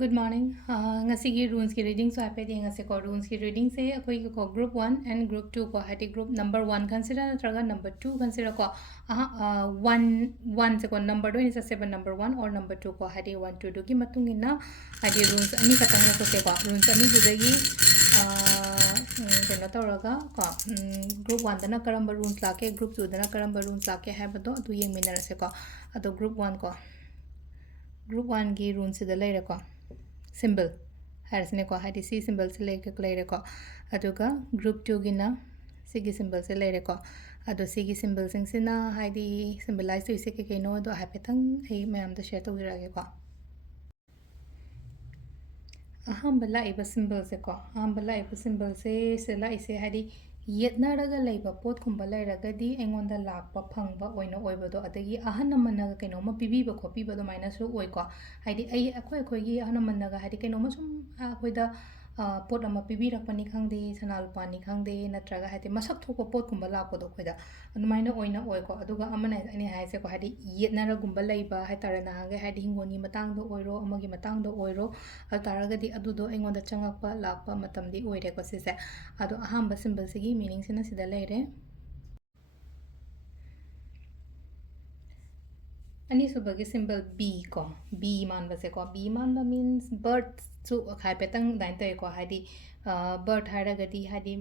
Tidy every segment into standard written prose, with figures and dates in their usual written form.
Good morning. Ngasigi runes ki reading so happy ding ase ko runes ki reading se akoi ko group 1 and group 2 ko hati group number 1 consider natraga number 2 consider ko 1 se ko number do is a 7 number 1 or number 2 ko hati 1 2 ki matung ina hati runes ani katang ko se ko runes ani judagi kena tawraga ko group 1 dana karamba runes lake group 2 dana karamba runes lake habado atu yeng minara se ko atu group 1 ko group 1 ki runes se da leire ko symbol harasne ko hadi si symbol se leke klere ko aduga group 2 gina sigi symbol se lere ko adu sigi symbol sing sina hadi symbolize to ise ke no do hapetang ei mayam da share to dirage ko ahambala iba symbol se ko ahambala iba symbol se la ise hadi yetnaraga leiba pot khumba leiragadi engonda lakpa phangba oina oibado adagi ahanamana keno ma pibiba ko piba do minus ru oi ko haidi ai akhoi gi ahanamana ga haidi keno ma sum akhoi da pot ama pibi rakpani khangde sanal pani khangde natraga haidi masak thoko pot khumba lakpo do khoida anumaina oina oi ko aduga amana ani haise ko haidi yetnara gumba leiba haitara na ga haidi hingoni matang do oiro amagi matang do oiro altaragadi adudo engonda changakpa lakpa matamdi oire ko sise adu ahamba symbol sigi meaning sina sida leire ani subagi symbol b ko b man base ko b man ba means bird so khai petang dain tay ko hadi bird haragadi hadi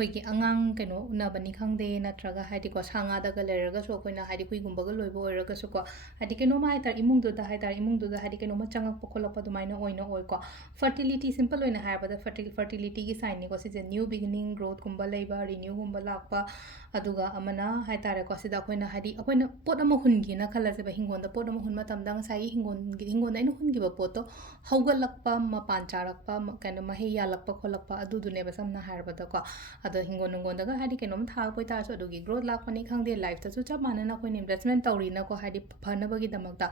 ꯑꯩꯈꯣꯏꯒꯤ ꯑꯉꯥꯡ ꯀꯩꯅꯣ ꯎꯅꯕꯅꯤ ꯈꯪꯗꯦ ꯅꯠꯇ꯭ꯔꯒ ꯍꯥꯏꯗꯤꯀꯣ ꯁꯥ ꯉꯥꯗꯒ ꯂꯩꯔꯒꯁꯨ ꯑꯩꯈꯣꯏꯅ ꯍꯥꯏꯗꯤ ꯍꯨꯏꯒꯨꯝꯕꯒ ꯂꯣꯏꯕ ꯑꯣꯏꯔꯒꯁꯨꯀꯣ ꯍꯥꯏꯗꯤ ꯀꯩꯅꯣꯝꯃ ꯍꯥꯏꯇꯥꯔꯦ ꯏꯃꯨꯡꯗꯨꯗ ꯍꯥꯏꯗꯤ ꯀꯩꯅꯣꯝꯃ ꯆꯪꯉꯛꯄ ꯈꯣꯠꯂꯛꯄ ꯑꯗꯨꯃꯥꯏꯅ ꯑꯣꯏꯅ ꯑꯣꯏꯀꯣ ꯐꯔꯇꯤꯂꯤꯇꯤ ꯁꯤꯝꯄꯜ ꯑꯣꯏꯅ ꯍꯥꯏꯔꯕꯗ ꯐꯔꯇꯤꯂꯤꯇꯤꯒꯤ ꯁꯥꯏꯟꯅꯤꯀꯣ ꯁꯤꯁꯦ ꯅ꯭ꯌꯨ ꯕꯤꯒꯤꯅꯤꯡ ꯒ꯭ꯔꯣꯠꯀꯨꯝꯕ ꯂꯩꯕ ꯔꯤꯅ꯭ꯌꯨꯒꯨꯝꯕ ꯂꯥꯛꯄ ꯑꯗꯨꯒ ꯑꯃꯅ ꯍꯥꯏꯇꯥꯔꯦꯀꯣ ꯁꯤꯗ ꯑꯩꯈꯣꯏꯅ ꯍꯥꯏꯗꯤ ꯑꯩꯈꯣꯏꯅ ꯄꯣꯠ ꯑꯃ ꯍꯨꯟꯒꯦꯅ ꯈꯜꯂꯁꯦꯕ ꯍꯤꯡꯒꯣꯟꯗ ꯄꯣꯠ ꯑꯃ ꯍꯨꯟ ꯃꯇꯝꯗ ꯉꯁꯥꯏꯒꯤ ꯍꯤꯡꯒꯣꯟꯗ ꯑꯩꯅ ꯍꯨꯟꯈꯤꯕ ꯄꯣꯠꯇꯣ ꯍꯧꯒꯠꯂꯛꯄ ꯃꯄꯥꯟ ꯆꯥꯔꯛꯄ ꯀꯩꯅꯣ ꯃꯍꯩ ꯌꯥꯜꯂꯛꯄ ꯈꯣꯠꯂꯛꯄ ꯑꯗꯨꯗꯨꯅꯦꯕ ꯁꯝꯅ ꯍꯥꯏꯔꯕꯗꯀꯣ ꯑꯗꯣ ꯍꯤꯡꯒꯣꯟ ꯅꯨꯡꯒꯣꯟꯗꯒ ꯍꯥꯏꯗꯤ ꯀꯩꯅꯣꯝ ꯊꯥꯕ ꯑꯣꯏꯇꯥꯔꯁꯨ ꯑꯗꯨꯒꯤ ꯒ꯭ꯔꯣꯠ ꯂꯥꯛꯄꯅꯤ ꯈꯪꯗꯦ ꯂꯥꯏꯐꯇꯁꯨ ꯆꯞ ꯃꯥꯟꯅꯅ ꯑꯩꯈꯣꯏꯅ ꯏꯟꯚꯦꯁꯃꯦꯟ ꯇꯧꯔꯤꯅꯀꯣ ꯍꯥꯏꯗꯤ ꯐꯅꯕꯒꯤꯗꯃꯛꯇ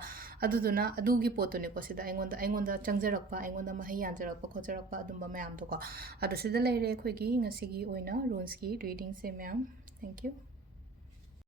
ꯑꯗꯨꯗꯨꯅ ꯑꯗꯨꯒꯤ ꯄꯣꯠꯇꯨꯅꯦꯀꯣ ꯁꯤꯗ ꯑꯩꯉꯣꯟꯗ ꯆꯪꯖꯔꯛꯄ ꯑꯩꯉꯣꯟꯗ ꯃꯍꯩ ꯌꯥꯟꯖꯔꯛꯄ ꯈꯣꯠꯆꯔꯛꯄ ꯑꯗꯨꯝꯕ ꯃꯌꯥꯝꯗꯣꯀꯣ ꯑꯗꯣ ꯁꯤꯗ ꯂꯩꯔꯦ ꯑꯩꯈꯣꯏꯒꯤ ꯉꯁꯤꯒꯤ ꯑꯣꯏꯅ ꯔꯨꯟꯁꯀꯤ ꯔꯤꯗꯤꯡꯁꯦ ꯃꯌꯥꯝ ꯊꯦꯡꯛ ꯌꯨ